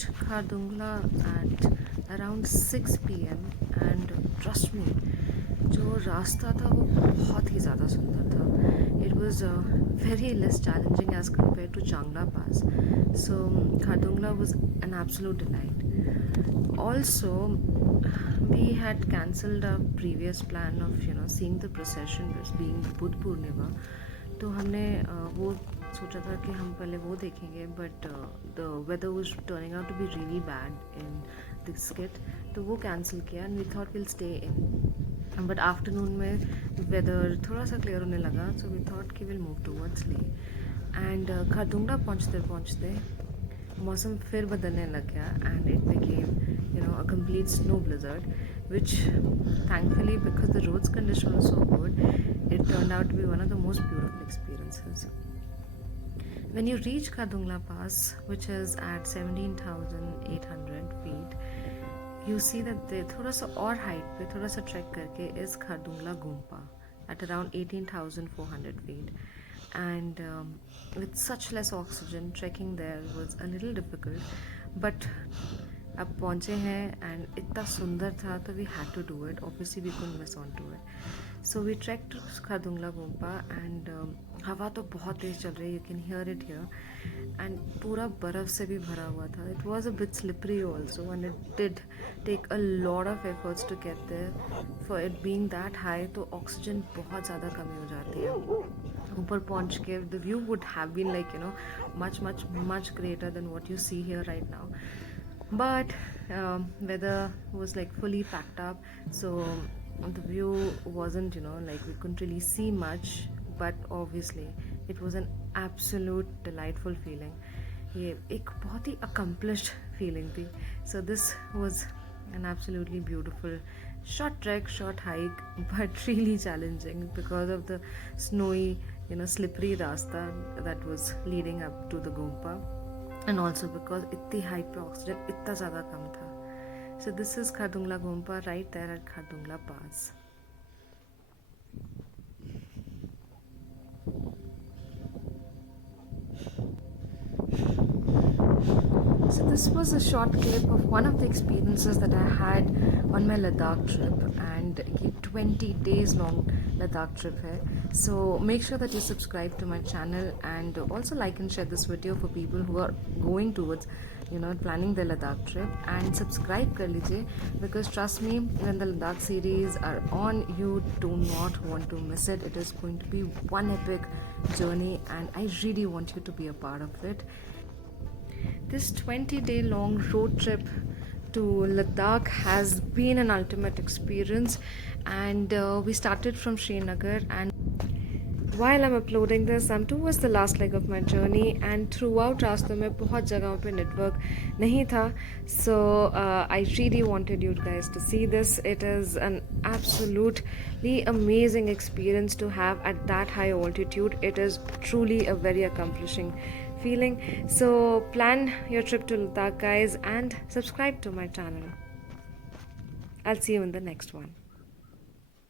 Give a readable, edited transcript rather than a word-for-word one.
reached Khardungla at around 6 p.m. and trust me, जो रास्ता था वो बहुत ही ज़्यादा सुंदर था. It was very less challenging as compared to Changla Pass. So Khardungla was an absolute delight. Also, we had cancelled our previous plan of seeing the procession as being Buddh Purnima. तो हमने वो सोचा था कि हम पहले वो देखेंगे, but the weather was turning out to be really bad in this skit, तो वो कैंसिल किया and we thought will stay in. But afternoon में वेदर थोड़ा सा क्लियर होने लगा, सो वी थॉट कि will move towards Leh. And Khardungla पहुँचते पहुँचते मौसम फिर बदलने लग गया and it became a complete snow blizzard, which thankfully, because the roads condition was so good, it turned out to be one of the most beautiful experiences. When you reach Khardungla Pass, which is at 17,800 feet, you see that there thoda sa aur height pe thoda sa trek karke is Khardungla Gompa at around 18,400 feet. And with such less oxygen, trekking there was a little difficult, but अब पहुँचे हैं and इतना सुंदर था तो we had to do it. Obviously we couldn't miss on to it. So we trek to Khardungla gompa and हवा तो बहुत तेज़ चल रही है, you can hear it here, and पूरा बर्फ़ से भी भरा हुआ था. It was a bit slippery also and it did take a lot of efforts to get there. For it being that high तो ऑक्सीजन बहुत ज़्यादा कमी हो जाती है. ऊपर पहुँच के the view would have been like much much much greater than what you see here right now. But weather was like fully packed up, so the view wasn't like we couldn't really see much, but obviously it was an absolute delightful feeling. ये एक बहुत ही accomplished feeling थी. So this was an absolutely beautiful short trek, short hike, but really challenging because of the snowy slippery rasta that was leading up to the Gompa. And also because इतनी height पे oxygen इतना ज़्यादा कम था. So this is Khardungla Gompa right there at Khardungla Pass. So this was a short clip of one of the experiences that I had on my Ladakh trip, and ये 20 days long Ladakh trip है. So make sure that you subscribe to my channel and also like and share this video for people who are going towards planning their Ladakh trip, and subscribe कर लीजिए, because trust me, when the Ladakh series are on, you do not want to miss it. It is going to be one epic journey and I really want you to be a part of it. This 20-day long road trip to Ladakh has been an ultimate experience, and we started from Srinagar, and while I'm uploading this, I'm towards the last leg of my journey, and throughout रास्ते में बहुत जगहों पे network नहीं था. So I really wanted you guys to see this. It is an absolutely amazing experience to have at that high altitude. It is truly a very accomplishing feeling. So plan your trip to Ladakh, guys, and subscribe to my channel. I'll see you in the next one.